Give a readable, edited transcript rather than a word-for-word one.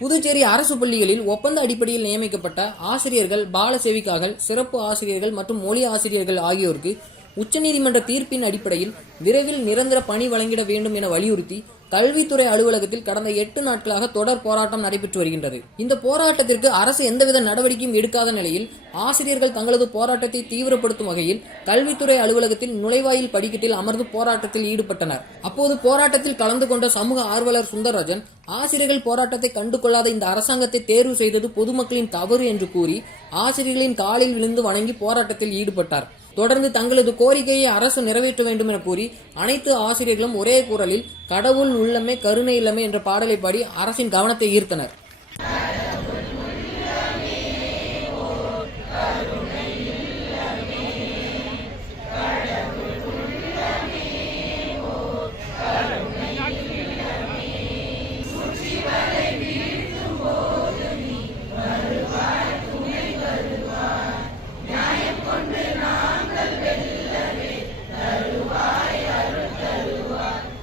புதுச்சேரி அரசு பள்ளிகளில் ஒப்பந்த அடிப்படையில் நியமிக்கப்பட்ட ஆசிரியர்கள், பால சேவிக்காக்கள், சிறப்பு ஆசிரியர்கள் மற்றும் மொழி ஆசிரியர்கள் ஆகியோருக்கு உச்சநீதிமன்ற தீர்ப்பின் அடிப்படையில் விரைவில் நிரந்தர பணி வழங்கிட வேண்டும் என வலியுறுத்தி கல்வித்துறை அலுவலகத்தில் கடந்த 8 நாட்களாக தொடர் போராட்டம் நடைபெற்று வருகின்றது. இந்த போராட்டத்திற்கு அரசு எந்தவித நடவடிக்கையும் எடுக்காத நிலையில் ஆசிரியர்கள் தங்களது போராட்டத்தை தீவிரப்படுத்தும் வகையில் கல்வித்துறை அலுவலகத்தில் நுழைவாயில் படிக்கட்டில் அமர்ந்து போராட்டத்தில் ஈடுபட்டனர். அப்போது போராட்டத்தில் கலந்து கொண்ட சமூக ஆர்வலர் சுந்தரராஜன், ஆசிரியர்கள் போராட்டத்தை கண்டுகொள்ளாத இந்த அரசாங்கத்தை தேர்வு செய்தது பொதுமக்களின் தவறு என்று கூறி ஆசிரியர்களின் காலில் விழுந்து வணங்கி போராட்டத்தில் ஈடுபட்டார். தொடர்ந்து தங்களது கோரிக்கையை அரசு நிறைவேற்ற வேண்டும் என கூறி அனைத்து ஆசிரியர்களும் ஒரே குரலில் கடவுள் உள்ளமே கருணை இல்லமே என்ற பாடலை பாடி அரசின் கவனத்தை ஈர்த்தனர்.